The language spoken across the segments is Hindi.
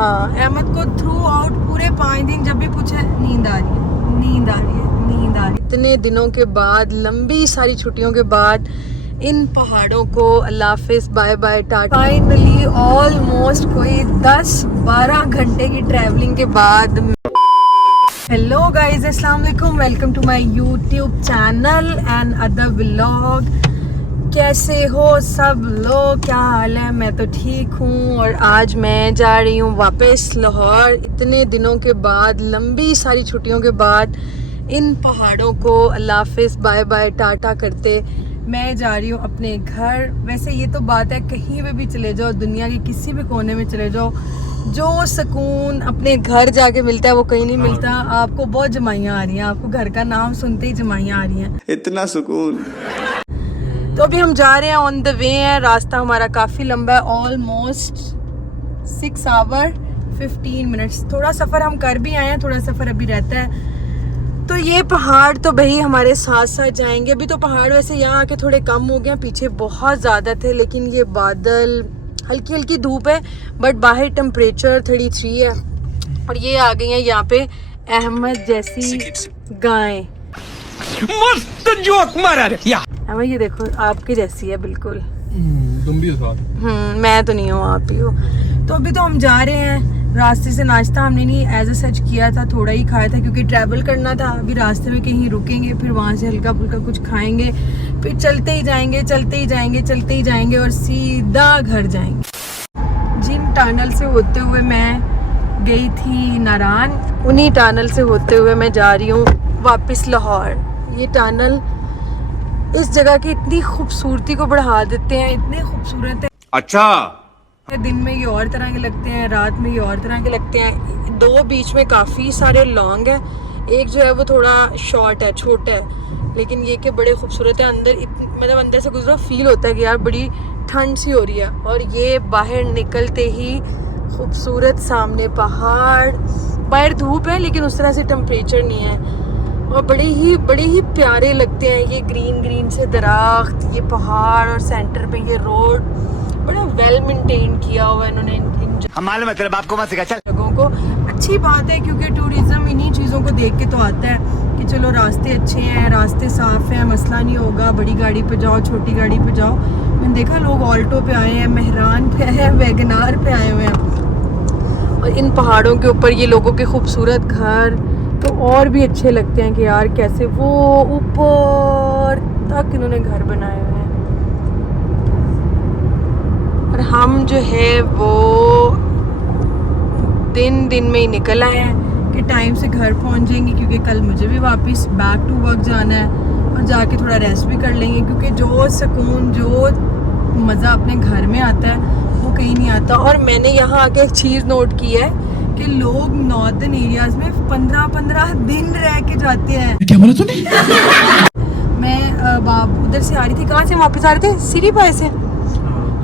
अहमद को थ्रू आउट पूरे 5 दिन जब भी पूछे नींद आ रही है, नींद आ रही है, नींद आ रही है। इतने दिनों के बाद, लंबी सारी छुट्टियों के बाद इन पहाड़ों को अल्लाह हाफिज, bye bye, tata. Finally almost कोई 10-12 घंटे की ट्रैवलिंग के बाद। हेलो गाइज, अस्सलाम वालेकुम, welcome to my YouTube channel and other vlog. कैसे हो सब लोग, क्या हाल है? मैं तो ठीक हूँ और आज मैं जा रही हूँ वापस लाहौर। इतने दिनों के बाद, लंबी सारी छुट्टियों के बाद इन पहाड़ों को अल्लाह हाफिज, बाय बाय, टाटा करते मैं जा रही हूँ अपने घर। वैसे ये तो बात है, कहीं पे भी चले जाओ, दुनिया के किसी भी कोने में चले जाओ, जो सुकून अपने घर जाके मिलता है वो कहीं नहीं मिलता। आपको बहुत जमाइयाँ आ रही हैं, आपको घर का नाम सुनते ही जमाइयाँ आ रही हैं, इतना सुकून। तो अभी हम जा रहे हैं, ऑन द वे है। रास्ता हमारा काफ़ी लंबा है, ऑलमोस्ट 6 आवर 15 मिनट्स। थोड़ा सफ़र हम कर भी आए हैं, थोड़ा सफ़र अभी रहता है। तो ये पहाड़ तो भाई हमारे साथ साथ जाएंगे। अभी तो पहाड़ वैसे यहाँ आके थोड़े कम हो गए हैं, पीछे बहुत ज़्यादा थे, लेकिन ये बादल, हल्की हल्की धूप है, बट बाहर टेम्परेचर 33 है। और ये आ गई हैं यहाँ पे अहमद जैसी गायें। मस्त जोक मारा रे या। अहमद ये देखो, आपकी जैसी है बिल्कुल। तुम भी हो साथ? मैं तो नहीं हूँ, आप ही हो। तो अभी तो हम जा रहे हैं। रास्ते से नाश्ता हमने नहीं एज अ सच किया था, थोड़ा ही खाया था क्योंकि ट्रैवल करना था। अभी रास्ते में कहीं रुकेंगे, फिर वहाँ से हल्का फुल्का कुछ खाएंगे, फिर चलते ही जाएंगे, चलते ही जाएंगे, चलते ही जाएंगे और सीधा घर जाएंगे। जिन टनल से होते हुए मैं गई थी नारान, उन्हीं टनल से होते हुए मैं जा रही हूँ वापस लाहौर। ये टनल इस जगह की इतनी खूबसूरती को बढ़ा देते हैं, इतने खूबसूरत है। अच्छा, दिन में ये और तरह के लगते हैं, रात में ये और तरह के लगते हैं। दो बीच में काफ़ी सारे लॉन्ग है, एक जो है वो थोड़ा शॉर्ट है, छोटा है, लेकिन ये के बड़े खूबसूरत है। अंदर मतलब अंदर से गुजरा फील होता है कि यार बड़ी ठंड सी हो रही है। और ये बाहर निकलते ही खूबसूरत सामने पहाड़, बाहर धूप है लेकिन उस तरह से टेम्परेचर नहीं है, और बड़े ही प्यारे लगते हैं। ये ग्रीन ग्रीन से दरख्त, ये पहाड़, और सेंटर पे ये रोड बड़ा वेल मेंटेन किया हुआ है इन्होंने इन मतलब आपको मत सिखा, चल। जगहों को। अच्छी बात है क्योंकि टूरिज्म इन्हीं चीज़ों को देख के तो आता है कि चलो रास्ते अच्छे हैं, रास्ते साफ हैं, मसला नहीं होगा, बड़ी गाड़ी पे जाओ, छोटी गाड़ी पे जाओ। मैंने देखा लोग ऑल्टो पे आए हैं, मेहरान पे आए हैं, वैगनार पे आए हुए हैं। और इन पहाड़ों के ऊपर ये लोगों के खूबसूरत घर तो और भी अच्छे लगते हैं कि यार कैसे वो ऊपर तक इन्होंने घर बनाए हुए हैं। और हम जो है वो दिन में ही निकल आए हैं कि टाइम से घर पहुंच जाएंगे, क्योंकि कल मुझे भी वापस बैक टू वर्क जाना है और जाके थोड़ा रेस्ट भी कर लेंगे, क्योंकि जो सुकून, जो मज़ा अपने घर में आता है वो कहीं नहीं आता। और मैंने यहाँ आके एक चीज़ नोट की है कि लोग नॉर्दर्न एरियाज में 15-15 दिन रह के जाते हैं। क्या बोला तूने? मैं उधर से आ रही थी, कहाँ से वापस आ रहे थे? सिरीपाई से।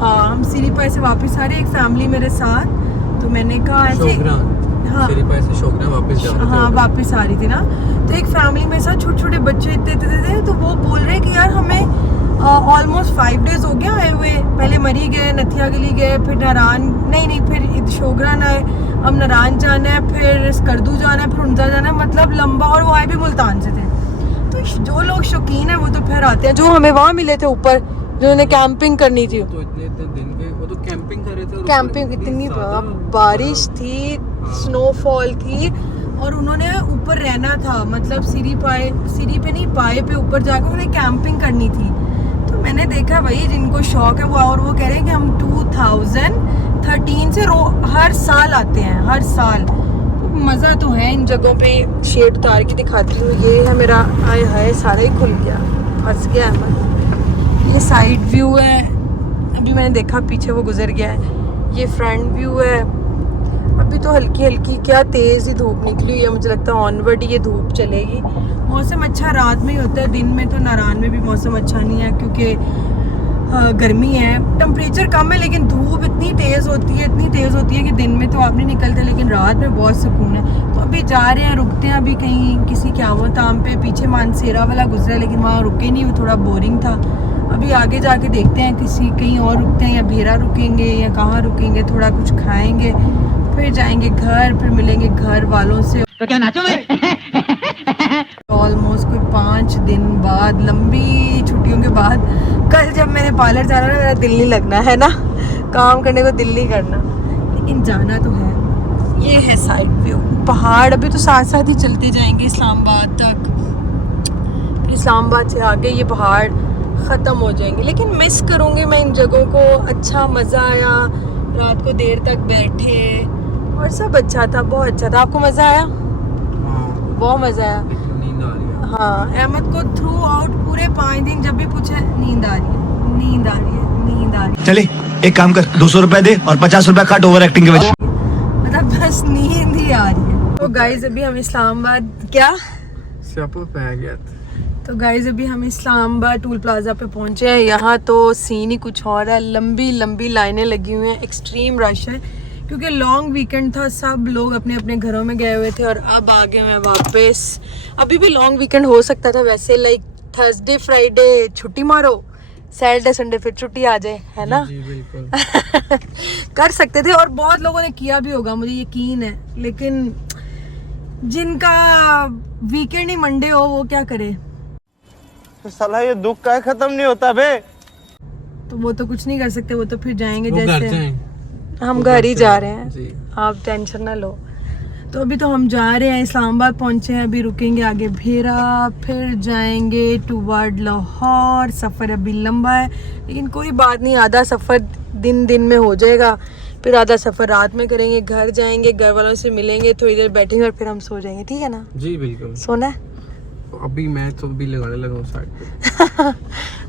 हाँ, हम सिरीपाई से वापस आ रहे, एक फैमिली मेरे साथ। तो मैंने कहा ऐसे, हाँ सिरीपाई से शोगरा वापस जा रहे थे। हाँ, वापस आ रही थी ना, तो एक फैमिली मेरे साथ, छोटे छोटे बच्चे इतने थे, तो वो बोल रहे कि यार हमें ऑलमोस्ट 5 डेज हो गया आए हुए। पहले मरी गए, नथिया गली गए, फिर नारान, नहीं फिर शोगरा ना आए, अब नारान जाना है, फिर स्कर्दू जाना है, फिर उनजा जाना है, मतलब लंबा। और वो आए भी मुल्तान से थे। तो जो लोग शौकीन है वो तो फिर आते हैं। जो हमें वहाँ मिले थे ऊपर, जिन्होंने कैंपिंग करनी थी, तो इतने दिन के वो तो कैंपिंग कर रहे थे। कैंपिंग इतनी बारिश थी, स्नोफॉल थी, और उन्होंने ऊपर रहना था, मतलब सीढ़ी पे नहीं, पाए पे ऊपर जाकर उन्हें कैंपिंग करनी थी। तो मैंने देखा भाई जिनको शौक है वो, और वो कह रहे हैं कि हम 2013 से हर साल आते हैं, हर साल। मज़ा तो है इन जगहों पे। शेड उतार के दिखाती हूँ। ये है मेरा, आय हाय सारा ही खुल गया, फंस गया अहमद। ये साइड व्यू है, अभी मैंने देखा पीछे वो गुजर गया है। ये फ्रंट व्यू है। अभी तो हल्की हल्की क्या तेज़ ही धूप निकली हुई है, मुझे लगता है ऑनवर्ड ये धूप चलेगी। मौसम अच्छा रात में ही होता है, दिन में तो नारान में भी मौसम अच्छा नहीं है क्योंकि गर्मी है, टेम्परेचर कम है, लेकिन धूप इतनी तेज़ होती है कि दिन में तो आप नहीं निकलते, लेकिन रात में बहुत सुकून है। तो अभी जा रहे हैं, रुकते हैं अभी कहीं किसी क़यामत-ताम पे। पीछे मानसेरा वाला गुजरा, लेकिन वहाँ रुके नहीं, वो थोड़ा बोरिंग था। अभी आगे जाके देखते हैं कहीं और रुकते हैं, या भेरा रुकेंगे या कहाँ रुकेंगे, थोड़ा कुछ खाएंगे, फिर जाएंगे घर, फिर मिलेंगे घर वालों से। तो क्या नाचो मैं? ऑलमोस्ट कोई 5 दिन बाद, लंबी छुट्टियों के बाद। कल जब मैंने पार्लर जाना ना, मेरा दिल नहीं लगना है ना, काम करने को दिल नहीं करना, लेकिन जाना तो है। ये है साइड व्यू, पहाड़ अभी तो साथ साथ ही चलते जाएंगे इस्लामाबाद तक, फिर इस्लामाबाद से आगे ये पहाड़ ख़त्म हो जाएंगे। लेकिन मिस करूँगी मैं इन जगहों को। अच्छा मज़ा आया, रात को देर तक बैठे और सब अच्छा था, बहुत अच्छा था। आपको मज़ा आया? बहुत मज़ा आया। नींद आ रही है। हाँ, अहमद को थ्रू आउट पूरे 5 दिन जब भी पूछे नींद आ रही है, नींद आ रही है, नींद आ रही है। चले एक काम कर, 200 रुपए दे और 50 रुपए काट ओवर एक्टिंग के वजह। मतलब बस नींद ही आ रही है। तो गाइज अभी हम इस्लामाबाद स्यापा पे गया था। तो गाइज अभी हम इस्लामाबाद टूल प्लाजा पे पहुंचे हैं। यहाँ तो सीन ही कुछ और है, लंबी लंबी लाइनें लगी हुई हैं, एक्सट्रीम रश है क्योंकि लॉन्ग वीकेंड था, सब लोग अपने अपने घरों में गए हुए थे और अब आ गए हैं वापस। अभी भी लॉन्ग वीकेंड हो सकता था वैसे, लाइक थर्सडे फ्राइडे छुट्टी मारो, सैटरडे संडे फिर छुट्टी आ जाए, है ना? जी बिल्कुल। कर सकते थे और बहुत लोगों ने किया भी होगा, मुझे यकीन है। लेकिन जिनका वीकेंड ही मंडे हो वो क्या करे? साला ये दुख का खत्म नहीं होता बे। तो वो तो कुछ नहीं कर सकते, वो तो फिर जाएंगे वो घर जैसे जाएं। हम वो घर ही जा रहे हैं जी। आप टेंशन ना लो। तो अभी तो हम जा रहे हैं, इस्लामाबाद पहुंचे हैं, अभी रुकेंगे आगे भेरा, फिर जाएंगे टूवर्ड लाहौर। सफ़र अभी लंबा है लेकिन कोई बात नहीं, आधा सफ़र दिन दिन में हो जाएगा, फिर आधा सफ़र रात में करेंगे, घर जाएंगे, घर वालों से मिलेंगे, थोड़ी देर बैठेंगे और फिर हम सो जाएंगे। ठीक है ना? जी बिल्कुल। सोना है? अभी मैं तो भी लगाने लगा हूँ साइड पे।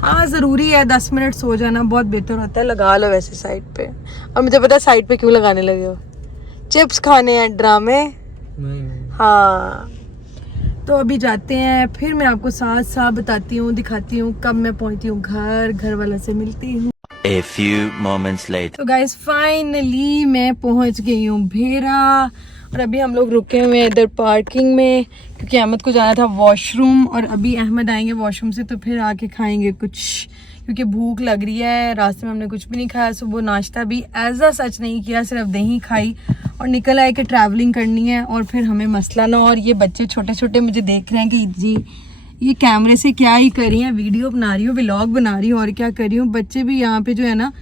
हाँ ज़रूरी है, 10 मिनट सो जाना बहुत बेहतर होता है। लगा लो वैसे साइड पे। और मुझे पता है साइड पे क्यों लगाने लगे हो, चिप्स खाने हैं, ड्रामे। नहीं। हाँ तो अभी जाते हैं, फिर मैं आपको साथ साथ बताती हूँ, दिखाती हूँ कब मैं पहुँचती हूँ घर वालों से मिलती हूँ। A few moments later. तो गाइस फाइनली मैं पहुँच गई हूँ भेरा और अभी हम लोग रुके हुए हैं इधर पार्किंग में क्योंकि अहमद को जाना था वॉशरूम और अभी अहमद आएंगे वॉशरूम से तो फिर आके खाएंगे कुछ, क्योंकि भूख लग रही है। रास्ते में हमने कुछ भी नहीं खाया, सुबह नाश्ता भी एज अ सच नहीं किया, सिर्फ दही खाई और निकल आए कि ट्रैवलिंग करनी है और फिर हमें मसला ना। और ये बच्चे छोटे छोटे मुझे देख रहे हैं कि जी ये कैमरे से क्या ही कर रही हैं, वीडियो बना रही हूँ, व्लॉग बना रही हूँ और क्या कर रही हूँ। बच्चे भी यहाँ पे जो है ना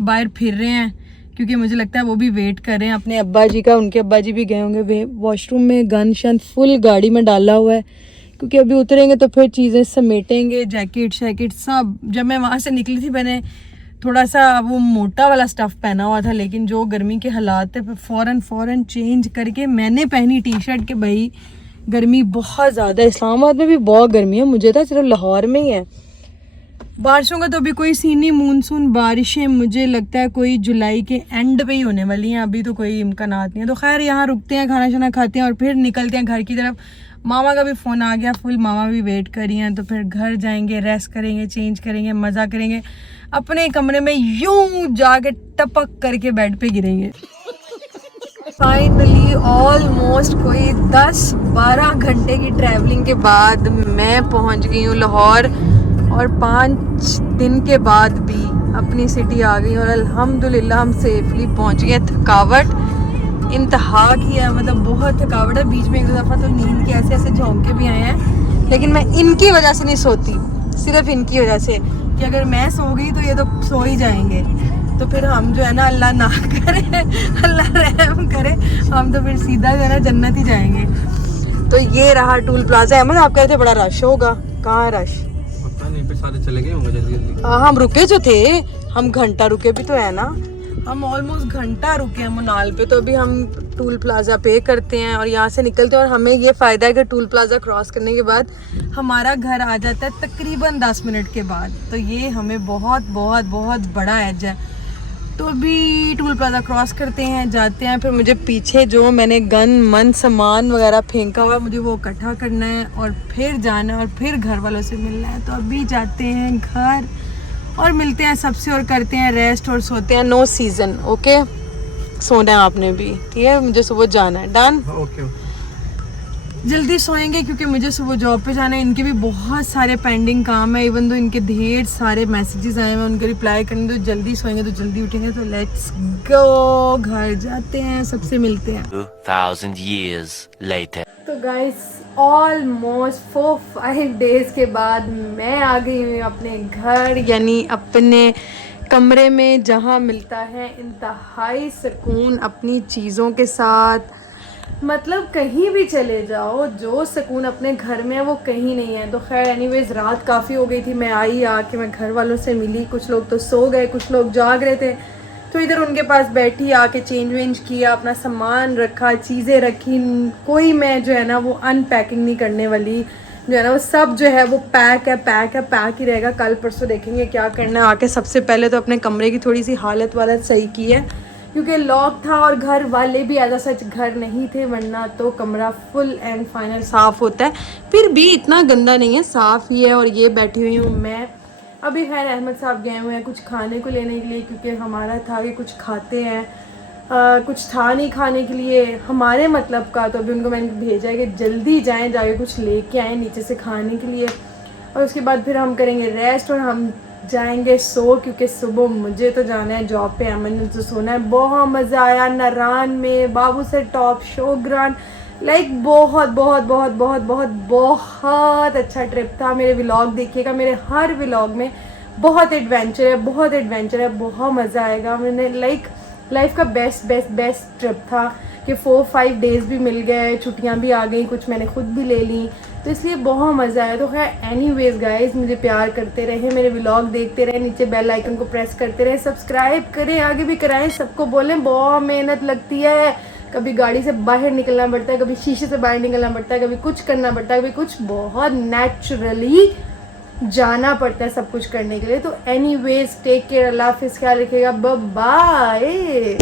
बाहर फिर रहे हैं क्योंकि मुझे लगता है वो भी वेट कर रहे हैं अपने अब्बा जी का। उनके अब्बा जी भी गए होंगे वॉशरूम में, गन शन फुल गाड़ी में डाला हुआ है क्योंकि अभी उतरेंगे तो फिर चीज़ें समेटेंगे, जैकेट शैकेट सब। जब मैं वहाँ से निकली थी मैंने थोड़ा सा वो मोटा वाला स्टफ़ पहना हुआ था, लेकिन जो गर्मी के हालात थे फिर फ़ौरन चेंज करके मैंने पहनी टी शर्ट के भाई गर्मी बहुत ज़्यादा है। इस्लामाबाद में भी बहुत गर्मी है, मुझे था सिर्फ लाहौर में ही है। बारिशों का तो अभी कोई सीन नहीं, मानसून बारिशें मुझे लगता है कोई जुलाई के एंड पे ही होने वाली हैं, अभी तो कोई इम्कानात नहीं है। तो खैर यहाँ रुकते हैं, खाना शाना खाते हैं और फिर निकलते हैं घर की तरफ। मामा का भी फ़ोन आ गया फुल, मामा भी वेट कर रही हैं। तो फिर घर जाएंगे, रेस्ट करेंगे, चेंज करेंगे, मज़ा करेंगे, अपने कमरे में यूं जाके टपक करके बेड पे गिरेंगे। फाइनली ऑलमोस्ट कोई 10-12 घंटे की ट्रैवलिंग के बाद मैं पहुंच गई हूँ लाहौर और 5 दिन के बाद भी अपनी सिटी आ गई और अल्हम्दुलिल्लाह हम सेफली पहुंच गए। थकावट इंतहा की है, मतलब बहुत थकावट है। बीच में एक दो दफ़ा तो नींद के ऐसे ऐसे झोंके भी आए हैं, लेकिन मैं इनकी वजह से नहीं सोती, सिर्फ इनकी वजह से कि अगर मैं सो गई तो ये तो सो ही जाएंगे। तो फिर हम जो है ना, अल्लाह ना करे, अल्लाह रहम करे, हम तो फिर सीधा जो है ना जन्नत ही जाएंगे। तो ये रहा टूल प्लाजा। अहमद आप कहते बड़ा रश होगा, कहाँ है रश? पता नहीं, फिर सारे चले गए होंगे जल्दी जल्दी। हम रुके जो थे, हम घंटा रुके भी तो है ना, हम ऑलमोस्ट घंटा रुके हैं मुनाल पे। तो अभी हम टूल प्लाजा पे करते हैं और यहाँ से निकलते हैं और हमें ये फ़ायदा है कि टूल प्लाजा क्रॉस करने के बाद हमारा घर आ जाता है तकरीबन 10 मिनट के बाद। तो ये हमें बहुत बहुत बहुत बड़ा एज है। तो अभी टूल प्लाजा क्रॉस करते हैं, जाते हैं, फिर मुझे पीछे जो मैंने गन सामान वगैरह फेंका हुआ मुझे वो इकट्ठा करना है और फिर जाना है और फिर घर वालों से मिलना है। तो अभी जाते हैं घर और मिलते हैं सबसे और करते हैं रेस्ट और सोते हैं। नो सीज़न ओके, सोना है आपने भी, ठीक है? मुझे सुबह जाना है। डन? ओके। जल्दी सोएंगे क्योंकि मुझे सुबह जॉब पे जाना है। इनके भी बहुत सारे पेंडिंग काम है, इवन तो इनके ढेर सारे मैसेजेस आए हैं, उनके रिप्लाई करने। तो जल्दी सोएंगे तो जल्दी उठेंगे। तो लेट्स गो, घर जाते हैं, सबसे मिलते हैं 2000 years later. तो गाइस ऑलमोस्ट 4-5 डेज के बाद मैं आ गई हूँ अपने घर, यानी अपने कमरे में, जहाँ मिलता है इंतहाई सुकून अपनी चीज़ों के साथ। मतलब कहीं भी चले जाओ, जो सुकून अपने घर में है वो कहीं नहीं है। तो खैर एनीवेज रात काफ़ी हो गई थी, मैं आई आके मैं घर वालों से मिली। कुछ लोग तो सो गए, कुछ लोग जाग रहे थे, तो इधर उनके पास बैठी आके चेंज वेंज किया, अपना सामान रखा, चीज़ें रखी। कोई मैं जो है ना वो अनपैकिंग नहीं करने वाली, जो है ना वो सब जो है वो पैक ही रहेगा। कल परसों देखेंगे क्या करना है। आके सबसे पहले तो अपने कमरे की थोड़ी सी हालत वालत सही की है, क्योंकि लॉक था और घर वाले भी ऐसा सच घर नहीं थे, वरना तो कमरा फुल एंड फाइनल साफ़ होता है। फिर भी इतना गंदा नहीं है, साफ़ ही है। और ये बैठी हुई हूँ मैं। अभी खैर अहमद साहब गए हुए हैं कुछ खाने को लेने के लिए, क्योंकि हमारा था कि कुछ खाते हैं, कुछ था नहीं खाने के लिए हमारे मतलब का। तो अभी उनको मैंने भेजा है कि जल्दी जाएं, जाके कुछ लेके आएँ नीचे से खाने के लिए, और उसके बाद फिर हम करेंगे रेस्ट और हम जाएंगे सो, क्योंकि सुबह मुझे तो जाना है जॉब पे, अमन ने तो सोना है। बहुत मज़ा आया नारान में, बाबू से टॉप शो ग्रांड, लाइक बहुत बहुत बहुत बहुत बहुत बहुत अच्छा ट्रिप था। मेरे व्लॉग देखिएगा, मेरे हर व्लॉग में बहुत एडवेंचर है, बहुत मज़ा आएगा। मैंने लाइफ का बेस्ट ट्रिप था कि 4-5 डेज़ भी मिल गए, छुट्टियां भी आ गई, कुछ मैंने खुद भी ले ली, तो इसलिए बहुत मज़ा आया। तो खैर एनीवेज गाइस, मुझे प्यार करते रहे, मेरे व्लॉग देखते रहे, नीचे बेल आइकन को प्रेस करते रहे, सब्सक्राइब करें, आगे भी कराएं, सबको बोलें। बहुत मेहनत लगती है, कभी गाड़ी से बाहर निकलना पड़ता है, कभी शीशे से बाहर निकलना पड़ता है, कभी कुछ करना पड़ता है, कभी कुछ, बहुत नेचुरली जाना पड़ता है सब कुछ करने के लिए। तो एनीवेज टेक केयर, अल्लाह हाफिज़, ख्याल रखिएगा, बाय बाय।